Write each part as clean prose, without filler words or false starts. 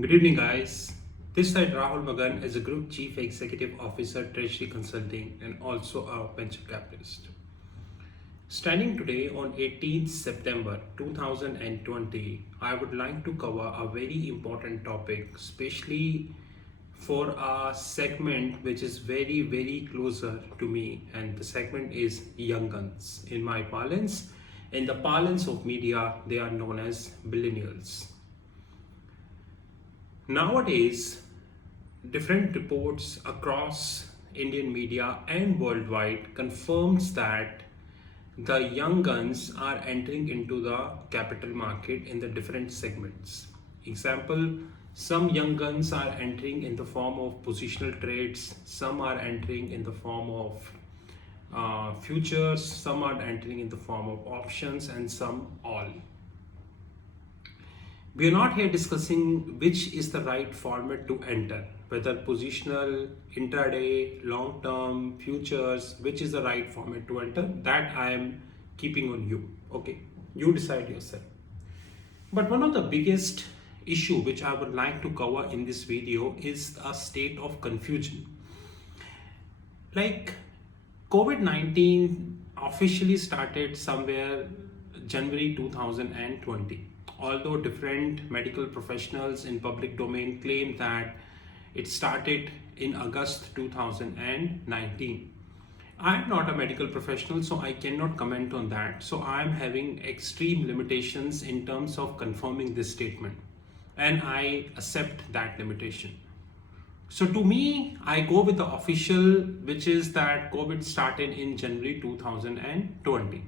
Good evening, guys. This side Rahul Magan is a Group Chief Executive Officer, Treasury Consulting, and also a venture capitalist. Standing today on 18th September 2020, I would like to cover a very important topic, especially for a segment which is very closer to me, and the segment is young guns. In my parlance, in the parlance of media, they are known as millennials. Nowadays, different reports across Indian media and worldwide confirms that the young guns are entering into the capital market in the different segments. Example, some young guns are entering in the form of positional trades, some are entering in the form of futures, some are entering in the form of options, and some all. We are not here discussing which is the right format to enter, whether positional, intraday, long term, futures, which is the right format to enter. That I am keeping on you. Okay, you decide yourself. But one of the biggest issue which I would like to cover in this video is a state of confusion. Like COVID-19 officially started somewhere January 2020. Although different medical professionals in public domain claim that it started in August 2019. I am not a medical professional, so I cannot comment on that. So I am having extreme limitations in terms of confirming this statement, and I accept that limitation. So to me, I go with the official, which is that COVID started in January 2020.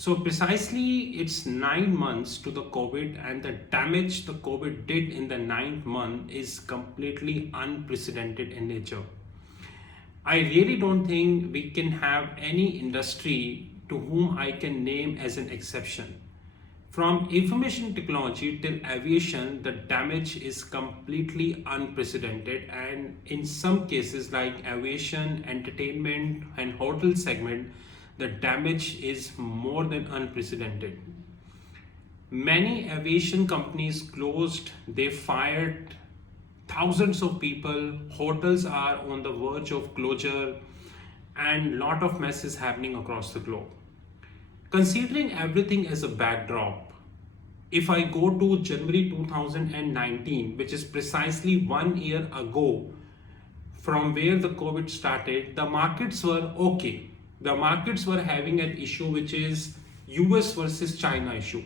So precisely it's 9 months to the COVID, and the damage the COVID did in the ninth month is completely unprecedented in nature. I really don't think we can have any industry to whom I can name as an exception. From information technology till aviation, the damage is completely unprecedented, and in some cases, like aviation, entertainment, and hotel segment, the damage is more than unprecedented. Many aviation companies closed, they fired thousands of people, hotels are on the verge of closure, and lot of mess is happening across the globe. Considering everything as a backdrop, if I go to January 2019, which is precisely 1 year ago from where the COVID started, the markets were okay. The markets were having an issue which is US versus China issue.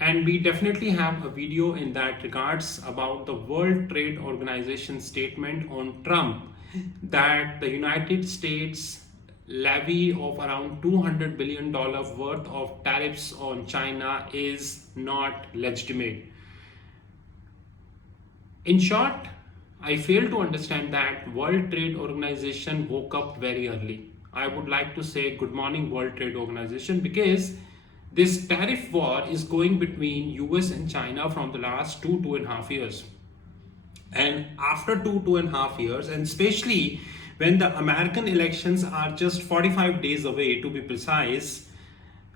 And we definitely have a video in that regards about the World Trade Organization statement on Trump that the United States levy of around $200 billion worth of tariffs on China is not legitimate. In short, I fail to understand that World Trade Organization woke up very early. I would like to say good morning World Trade Organization, because this tariff war is going between US and China from the last 2.5 years. And after 2.5 years, and especially when the American elections are just 45 days away to be precise,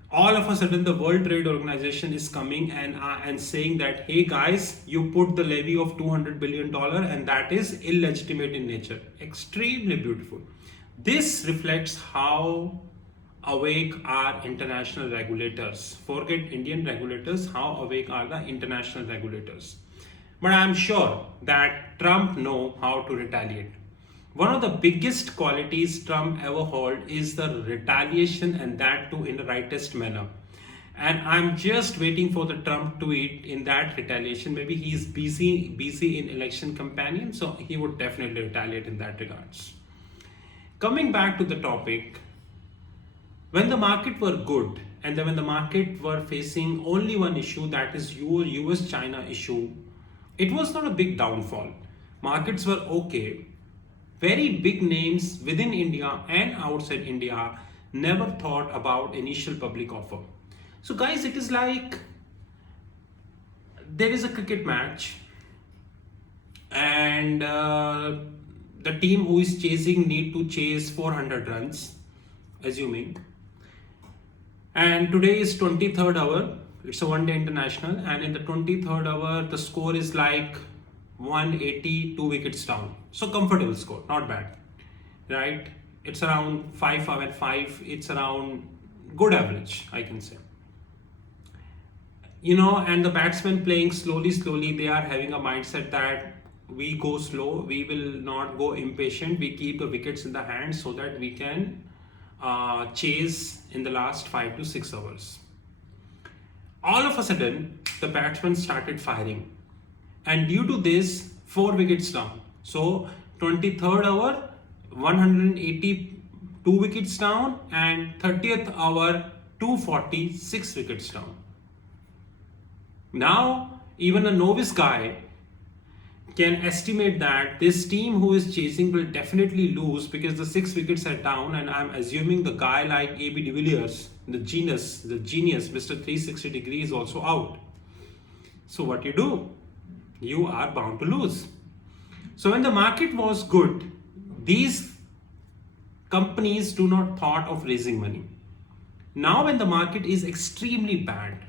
all of a sudden the World Trade Organization is coming and saying that, hey guys, you put the levy of $200 billion and that is illegitimate in nature. Extremely beautiful. This reflects how awake are international regulators. Forget Indian regulators, how awake are the international regulators. But I am sure that Trump know how to retaliate. One of the biggest qualities Trump ever hold is the retaliation, and that too in the rightest manner. And I'm just waiting for the Trump tweet in that retaliation. Maybe he's busy in election campaign, so he would definitely retaliate in that regards. Coming back to the topic, when the market were good, and then when the market were facing only one issue, that is your US China issue, it was not a big downfall. Markets were okay. Very big names within India and outside India never thought about initial public offer. So guys, it is like there is a cricket match, and the team who is chasing need to chase 400 runs, assuming. And today is 23rd hour, It's a one-day international, and in the 23rd hour, the score is like 180, 2 wickets down. So comfortable score, not bad, right? It's around 5 5 and 5. It's around good average, I can say. And the batsmen playing slowly, they are having a mindset that we go slow, we will not go impatient, we keep the wickets in the hand so that we can chase in the last 5 to 6 hours. All of a sudden, the batsmen started firing, and due to this, 4 wickets down. So 23rd hour, 182 wickets down, and 30th hour, 246 wickets down. Now, even a novice guy can estimate that this team who is chasing will definitely lose because the 6 wickets are down, and I'm assuming the guy like AB de Villiers, the genius, Mr. 360 degree is also out. So what you do? You are bound to lose. So when the market was good, these companies do not thought of raising money. Now when the market is extremely bad,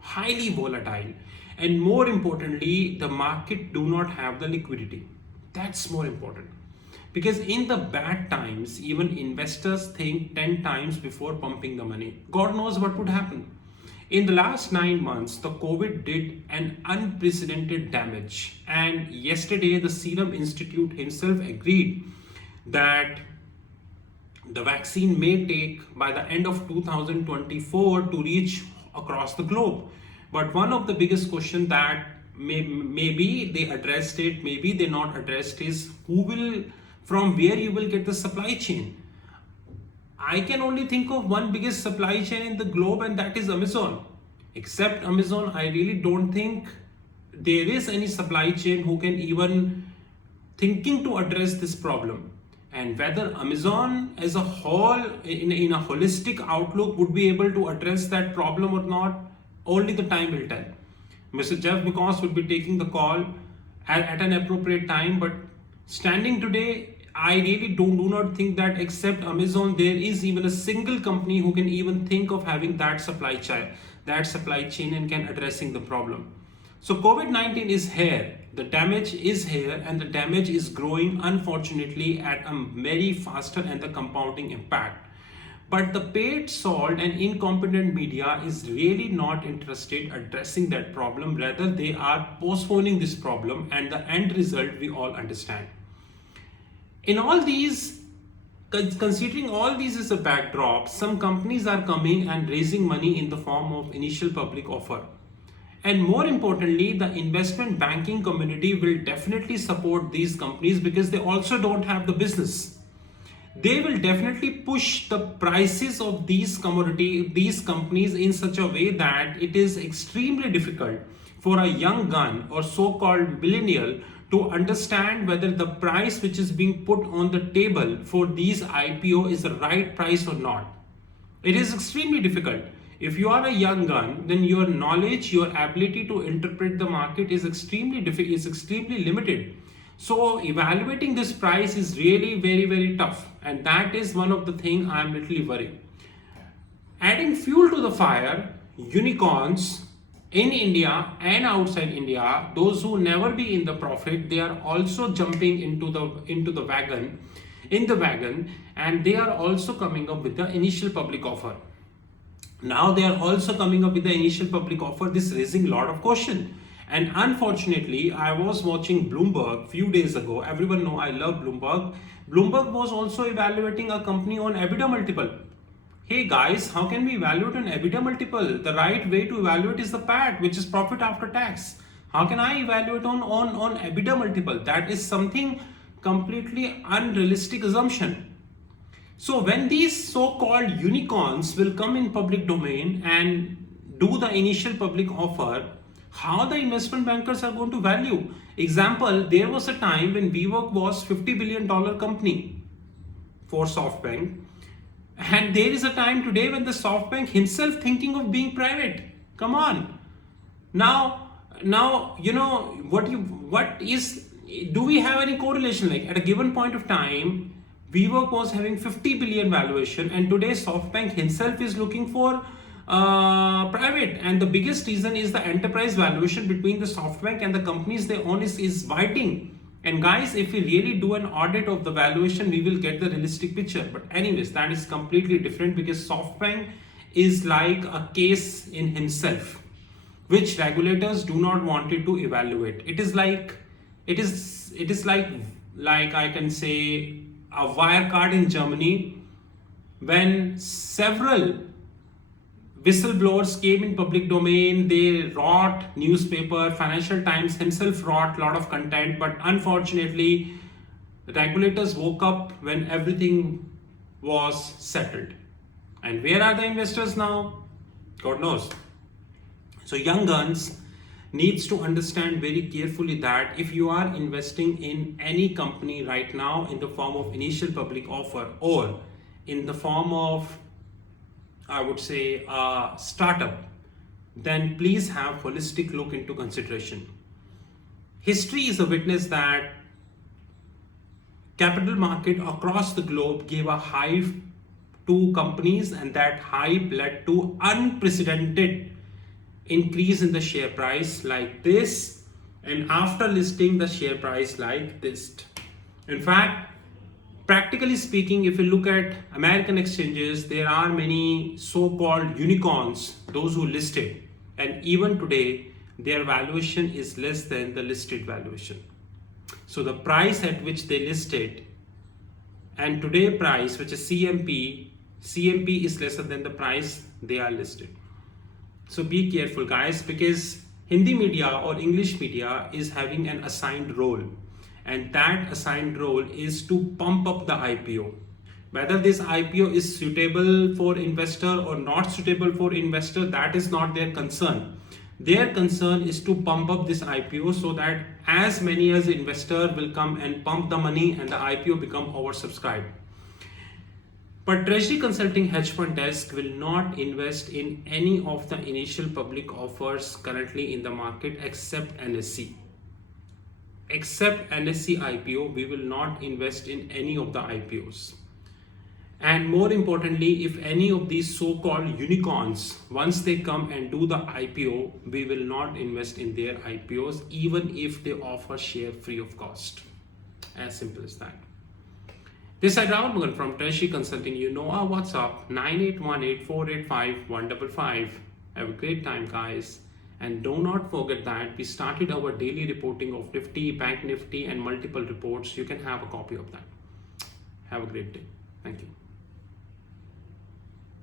highly volatile, and more importantly, the market do not have the liquidity. That's more important. Because in the bad times, even investors think 10 times before pumping the money. God knows what would happen. In the last 9 months, the COVID did an unprecedented damage. And yesterday, the Serum Institute himself agreed that the vaccine may take by the end of 2024 to reach across the globe. But one of the biggest questions that maybe they addressed it, maybe they not addressed is from where you will get the supply chain. I can only think of one biggest supply chain in the globe, and that is Amazon. Except Amazon, I really don't think there is any supply chain who can even thinking to address this problem. And whether Amazon as a whole, in a holistic outlook, would be able to address that problem or not, only the time will tell. Mr. Jeff Bezos would be taking the call at an appropriate time, but standing today, I really do not think that except Amazon, there is even a single company who can even think of having that supply chain and can addressing the problem. So COVID-19 is here, the damage is here, and the damage is growing unfortunately at a very faster and the compounding impact. But the paid salt and incompetent media is really not interested addressing that problem. Rather, they are postponing this problem, and the end result we all understand. In all these, considering all these as a backdrop, some companies are coming and raising money in the form of initial public offer. And more importantly, the investment banking community will definitely support these companies because they also don't have the business. They will definitely push the prices of these companies in such a way that it is extremely difficult for a young gun or so-called millennial to understand whether the price which is being put on the table for these IPO is the right price or not. It is extremely difficult. If you are a young gun, then your knowledge, your ability to interpret the market is extremely limited. So evaluating this price is really very tough, and that is one of the things I'm literally worried. Adding fuel to the fire, unicorns in India and outside India, those who never be in the profit, they are also jumping into the wagon, and they are also coming up with the initial public offer. Now they are also coming up with the initial public offer. This raising a lot of question. And unfortunately, I was watching Bloomberg few days ago. Everyone know I love Bloomberg. Bloomberg was also evaluating a company on EBITDA multiple. Hey guys, how can we evaluate an EBITDA multiple? The right way to evaluate is the PAT, which is profit after tax. How can I evaluate on EBITDA multiple? That is something completely unrealistic assumption. So when these so-called unicorns will come in public domain and do the initial public offer, how the investment bankers are going to value? Example, there was a time when WeWork was $50 billion company for SoftBank. And there is a time today when the SoftBank himself thinking of being private. Come on. Now, do we have any correlation? Like at a given point of time, WeWork was having 50 billion valuation, and today SoftBank himself is looking for private, and the biggest reason is the enterprise valuation between the SoftBank and the companies they own is biting. And guys, if we really do an audit of the valuation, we will get the realistic picture. But anyways, that is completely different, because SoftBank is like a case in himself, which regulators do not want it to evaluate. It is like I can say a Wirecard in Germany, when several whistleblowers came in public domain. They wrote newspaper, Financial Times himself wrote a lot of content, but unfortunately the regulators woke up when everything was settled. And where are the investors now? God knows. So young guns needs to understand very carefully that if you are investing in any company right now in the form of initial public offer, or in the form of, I would say, a startup, then please have holistic look into consideration. History is a witness that capital market across the globe gave a hype to companies, and that hype led to unprecedented increase in the share price like this, and after listing the share price like this. In fact, practically speaking, if you look at American exchanges, there are many so-called unicorns, those who listed, and even today their valuation is less than the listed valuation. So the price at which they listed and today price, which is CMP is lesser than the price they are listed. So be careful guys, because Hindi media or English media is having an assigned role, and that assigned role is to pump up the IPO. Whether this IPO is suitable for investor or not suitable for investor, that is not their concern. Their concern is to pump up this IPO so that as many as investor will come and pump the money and the IPO become oversubscribed. But Treasury Consulting Hedge Fund Desk will not invest in any of the initial public offers currently in the market except NSE. Except NSE IPO, we will not invest in any of the IPOs. And more importantly, if any of these so-called unicorns, once they come and do the IPO, we will not invest in their IPOs, even if they offer share free of cost. As simple as that. This is Rahul Mughal from Treasury Consulting. You know our WhatsApp 9818485155. Have a great time, guys. And do not forget that we started our daily reporting of Nifty, Bank Nifty, and multiple reports. You can have a copy of that. Have a great day. Thank you.